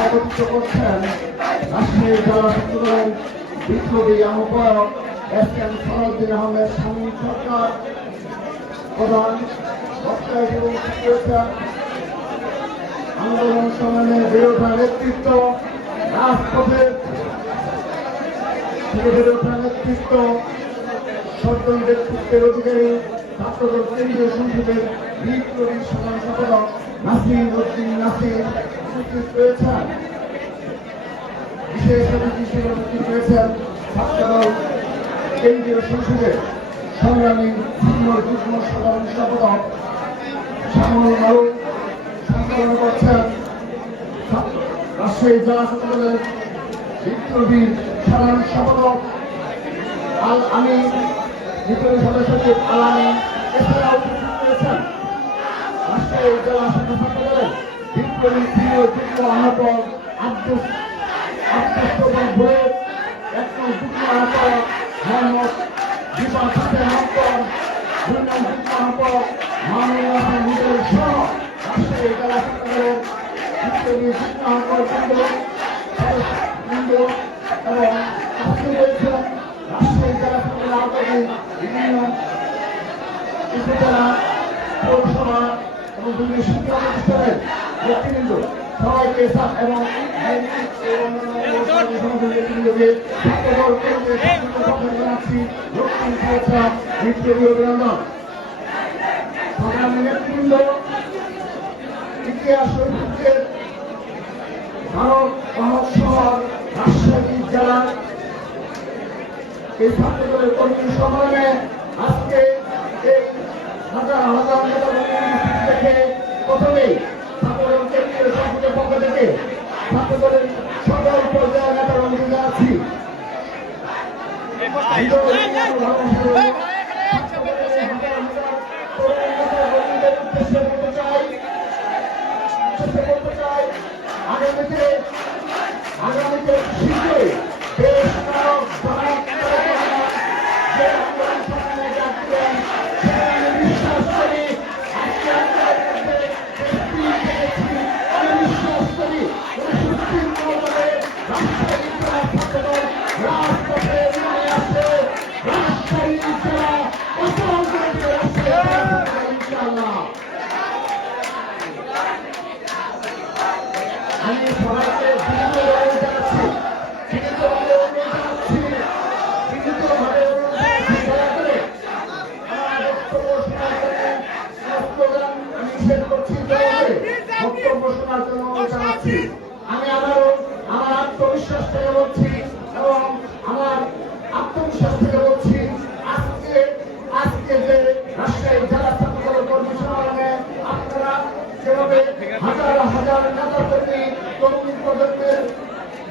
সভাপতিত্ব করছেন রাজশাহী জেলা ছাত্রদলের বিপ্লবী আহ্বায়ক এস.এম. সালাউদ্দিন আহমেদ শামীম সরকার প্রধান বক্তা এবং আন্দোলন সংগ্রামের বিরোধী নেতৃত্ব রাজপথের নেতৃত্ব সর্জন নেতৃত্বের অধিকারী ছাত্রদল কেন্দ্রীয় সংসদের বিপ্লবী সাধারণ সম্পাদক নাসির উদ্দিন নাসির উপস্থিত রয়েছেন। বিশেষ অতিথি হিসেবে উপস্থিত রয়েছেন ছাত্রদল কেন্দ্রীয় সংসদের সংগ্রামী সিনিয়র যুগ্ম সাধারণ সম্পাদক শামুল মারুফ সঞ্চালনা করছেন রাজশাহী জেলা ছাত্রদলের বিপ্লবী সাধারণ সম্পাদক আল আমিন বিপ্লবী সদস্য সচিব আল আমিন এছাড়াও উপস্থিত রয়েছেন রাজশাহী জেলা ছাত্রদলের বিপ্লবী সিনিয়র যুগ্ম আহ্বায়ক আব্দুল বুলেট একজন যুগ্ম আহ্বায়ক মোহাম্মদ বিপাস হোসেন মক্কর দুর্নাম যুগ্ম আহ্বায়ক মামুনুল হাসান মিদুল সহ রাজশাহী জেলা ছাত্রদলের বিপ্লবী যুগ্ম আহ্বায়ক এবং উপস্থিত রয়েছেন রাজশাহী জেলা ছাত্রদলের আওতাধীন বিভিন্ন উপজেলা পৌরসভা এবং বিভিন্ন শিক্ষা প্রতিষ্ঠানের নেতৃবৃন্দ সবাইকে এবং জানাচ্ছি দক্ষিণ শুভেচ্ছা বিপ্লবী অভিনন্দন। সংগ্রামী নেতৃবৃন্দ ইতিহাস ঐতিহ্যের ভারত মহাশহর রাজশাহী জেলার এই ছাত্রদলের কর্মী সম্মেলনে আজকে এই হাজার হাজার নেতা দেখে প্রথমেই ছাত্রদল কেন্দ্রীয় সংসদের পক্ষ থেকে ছাত্রদলের সকল পর্যায়ের নেতাকর্মী জানাচ্ছি আগামীতে শীঘ্রই দেশ বিশ্বাস করি আমি সবাইকে জানাচ্ছি বক্তব্য শোনার জন্য জানাচ্ছি। আমি আবারও আমার আত্মবিশ্বাস থেকে বলছি এবং আমার আত্মবিশ্বাস থেকে বলছি আজকে যে রাজশাহী জেলা ছাত্রদলের কর্মী সম্মেলনে আপনারা যেভাবে হাজার হাজার নেতাকর্মী তরুণ প্রজন্মের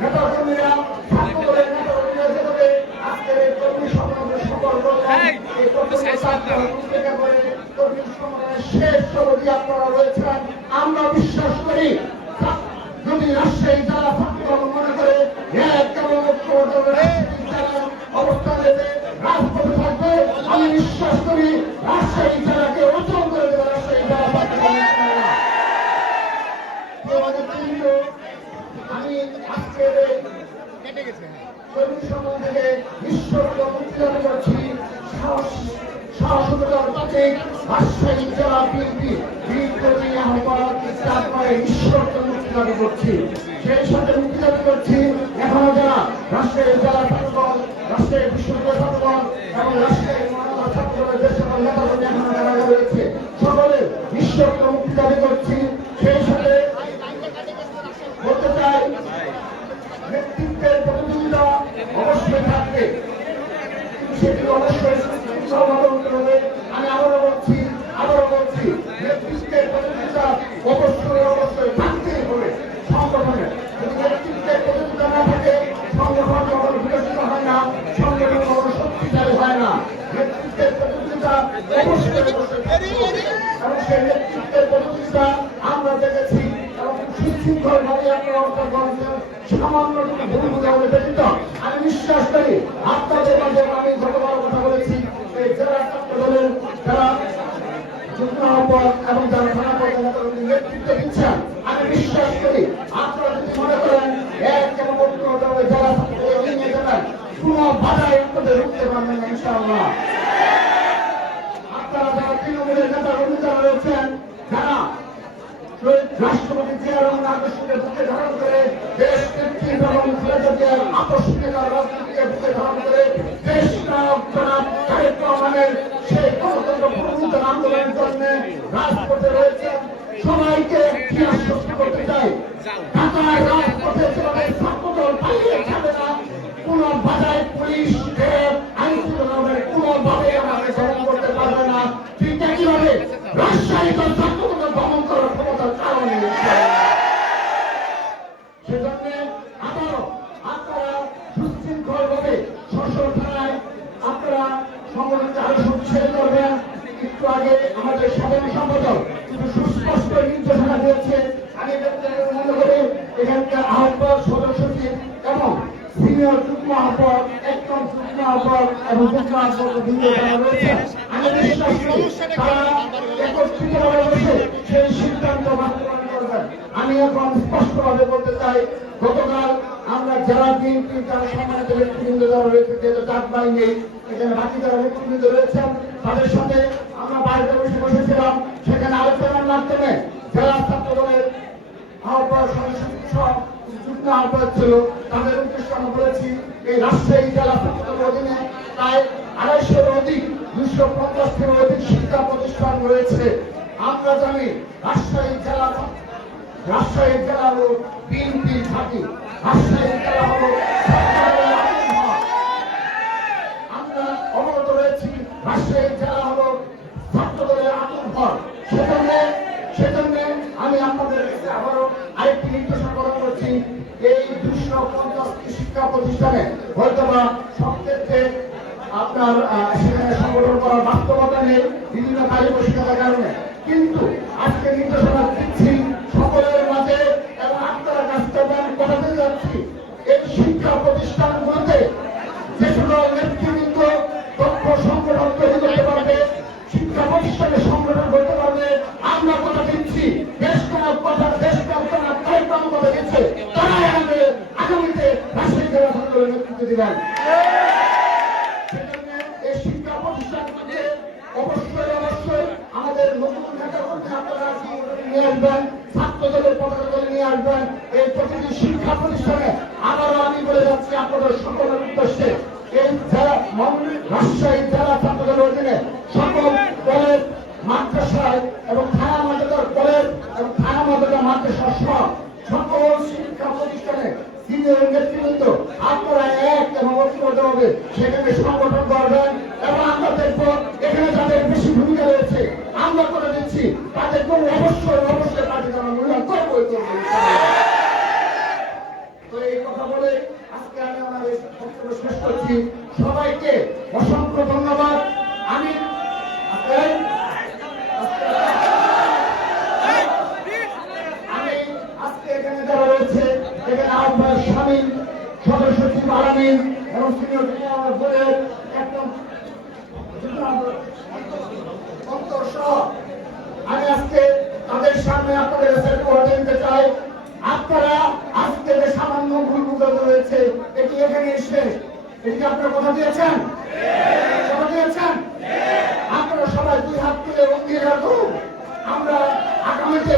নেতাকর্মীরা ছাত্রদলের নেতাকর্মীরা যেভাবে আজকের এই কর্মী সম্মেলনে সফল করলেন এই কর্মী সম্মেলনের শেষ সমাধি আপনারা রয়েছেন। আমরা বিশ্বাস করি যদি রাজশাহী জেলা ছাত্রদল মনে করে অবস্থান নেবে রাজপথে থাকবে, আমি বিশ্বাস করি রাজশাহী জেলাকে অচল করে দেবে রাজশাহী জেলা আমি আজকের কর্মী সম্মেলন থেকে ঈশ্বরকে মুক্তি দান করছি। সাহসিকতার কাছে রাজশাহী জেলা বিএনপি বিপ্লবী আহ্বায়ক ঈশ্বরকে মুক্তি দাবি করছি। সেই সাথে মুক্তি দাবি করছি এখনো যারা রাজশাহী জেলা ছাত্রদল, রাজশাহী বিশ্ববিদ্যালয় ছাত্রদল এবং রাজশাহী মহানগর ছাত্রদলের যে সকল নেতাকর্মী এখনো যারা রয়েছে সকলের ঈশ্বরকে মুক্তি দাবি করছি। সেই সাথে বলতে চাই নেতৃত্বের প্রতিযোগিতা অবশ্যই থাকবে, সেটি অবশ্যই আমি আবারও বলছি নেতৃত্বের প্রতিযোগিতা অবশ্যই থাকতেই হবে সংগঠনে। যদি নেতৃত্বের প্রতিযোগিতা না থাকে সংগঠন কখনো বিকশিত হয় না, সংগঠন কখনো শক্তিশালী হয় না। নেতৃত্বের প্রতিযোগিতা অবশ্যই এবং সেই নেতৃত্বের প্রতিযোগিতা আমরা দেখেছি এবং সুশৃঙ্খল ভাবে আপনারা সামান্য ভুল বুঝা হলে ব্যতীত আমি বিশ্বাস করি আপনাদের মাঝে আমি গতবার কথা বলেছি যারা ছাত্রদলের যারা যুগ্ম আহ্বায়ক এবং যারা থানা পর্যায়ে নেতৃত্ব দিচ্ছেন আমি বিশ্বাস করি আপনারা যদি মনে করেন এক এবং ঐক্যবদ্ধভাবে যারা এগিয়ে নিয়ে যাবেন কোনো বাধায় আপনাদের রুখতে পারবেন না ইনশাআল্লাহ। আপনারা যারা তৃণমূলের নেতা কর্মীরা রয়েছেন, যারা রাষ্ট্রপতি জিয়া রহমান আদর্শকে বুকে ধারণ করে দেশ নেত্রী এবং খালেদা জিয়ার আকস্মিকতার রাজনীতিকে বুকে ধারণ করে দেশ নায়ক জনাব তারেক রহমানের সেই গণতন্ত্র পুনরুদ্ধার আন্দোলনের জন্য রাজপথে রয়েছেন, সবাইকে কি আশ্বস্ত করতে চাই, ঢাকায় রাজপথে যেভাবে ছাত্রদল পালিয়ে যাবে না, কোন বাজায় পুলিশ আইন শৃঙ্খলা কোনোভাবে আমাকে দমন করতে পারবে না, ঠিক একইভাবে রাজশাহীতে ছাত্রদলকে দমন করার ক্ষমতার কারণে সেজন্য আবারও আপনারা সুশৃঙ্খলভাবে সশস্ত্র থানায় আপনারা সংগঠনকে আরো শক্তিশালী করবেন। একটু আগে আমাদের সাধারণ সম্পাদক কিন্তু সুস্পষ্ট নির্দেশনা দিয়েছে। আমি মনে করি এখানকার আহ্বায়ক সদস্য এবং সিনিয়র যুগ্ম আহ্বায়ক, একদম যুগ্ম আহ্বায়ক এবং যুগ্ম আহ্বায়ক রয়েছে। আমি বিশ্বাস করি তারা একত্রিতভাবে বসে সেই সিদ্ধান্ত বাস্তবায়ন করবেন। আমি এখন স্পষ্টভাবে বলতে চাই, গতকাল আমরা যারা বিএনপি যারা সম্মানিত ব্যক্তিবৃন্দ যারা রয়েছে, যেহেতু চাপ বাহিনী এখানে বাকি যারা ব্যক্তিবৃন্দ রয়েছেন তাদের সাথে আমরা বাড়িতে বসে বসেছিলাম। সেখানে আলোচনার মাধ্যমে যারা ছাত্র দলের আহ্বায়ক সদস্য যুগ্ম আহ্বায়ক ছিল তাদের উদ্দেশ্যে আমরা বলেছি এই রাজশাহী জেলা ছাত্রদলের অধীনে প্রায় 250-এর অধিক 250-টির অধিক শিক্ষা প্রতিষ্ঠান রয়েছে। আমরা জানি রাজশাহী জেলা হলো বিএনপি ঘাঁটি, রাজশাহী জেলা হলো আমরা অবগত রয়েছি রাজশাহী জেলা হলো ছাত্রদলের আত্মঘর। সেজন্য আমি আপনাদের আবারও আরেকটি নির্দেশনা প্রদান করছি, এই 250টি শিক্ষা প্রতিষ্ঠানে হয়তোবা সব ক্ষেত্রে আপনার সেখানে সংগঠন করার বাস্তবতা নেই বিভিন্ন কার্যবশীলতার কারণে, কিন্তু আজকে নির্দেশনা দিচ্ছি সকলের মাঝে এবং আপনারা কাজ করবেন কথা বলে যাচ্ছি এই শিক্ষা প্রতিষ্ঠানগুলোতে যে সকল নেতৃবৃন্দ দক্ষ সংগঠন তৈরি করতে পারবে, শিক্ষা প্রতিষ্ঠানে সংগঠন করতে পারবে, আমরা কথা দিচ্ছি দেশ নায়ক কথা দিচ্ছে তারাই আমাদের আগামীতে রাজশাহী জেলা ছাত্রদলের নেতৃত্ব দিবেন। এই শিক্ষা প্রতিষ্ঠানগুলোকে অবশ্যই আমাদের নতুন নেতা কর্মী আপনারা নিয়ে আসবেন, ছাত্রদলের পতাকা দলে নিয়ে আসবেন। এই প্রতিটি শিক্ষা প্রতিষ্ঠানে আবারও আমি বলে যাচ্ছি আপনাদের সকলের উদ্দেশ্যে, এই যারা রাজশাহী জেলা ছাত্রদলের অধীনে সকল কলেজ মাদ্রাসায় এবং থানা মর্যাদার কলেজ এবং থানা মর্যাদার মাদ্রাসা সহ সকল শিক্ষা প্রতিষ্ঠানে সিনিয়র নেতৃবৃন্দ আপনারা এক এবং ঐক্যবদ্ধভাবে সেখানে সংগঠন করবেন এবং আমরা দেখবো এখানে যাদের বেশি ভূমিকা রয়েছে আমরা করে দিচ্ছি তাদের কোনো অবশ্যই তাদের আমরা মূল্যায়ন করবো। তো এই কথা বলে আজকে আমি আমার বক্তব্য শেষ করছি। সবাইকে অসংখ্য ধন্যবাদ। আমি আজকে এখানে যারা রয়েছে এখানে আহ্বায়ক শামীম, সদস্য সচিব আলামিন এবং সিনিয়র বোর্ডের একদম সহ আমি আজকে তাদের সামনে আপনাদের কাছে দিতে চাই, আপনারা আজকে যে সামান্য ভুল বুঝতে রয়েছে এটি এখানে শেষ। এটি আপনারা কথা দিয়েছেন, আপনারা সবাই দুই হাত তুলে অঙ্গীকার করুন আমরা আগামীতে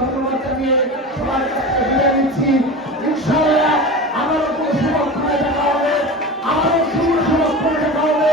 ধন্যবাদ জানিয়ে সবার কাছে বিদায় নিচ্ছি। ইনশাআল্লাহ আবারও কোনো সুরক্ষণে দেখা হবে, আবারও সুরক্ষণে দেখা হবে।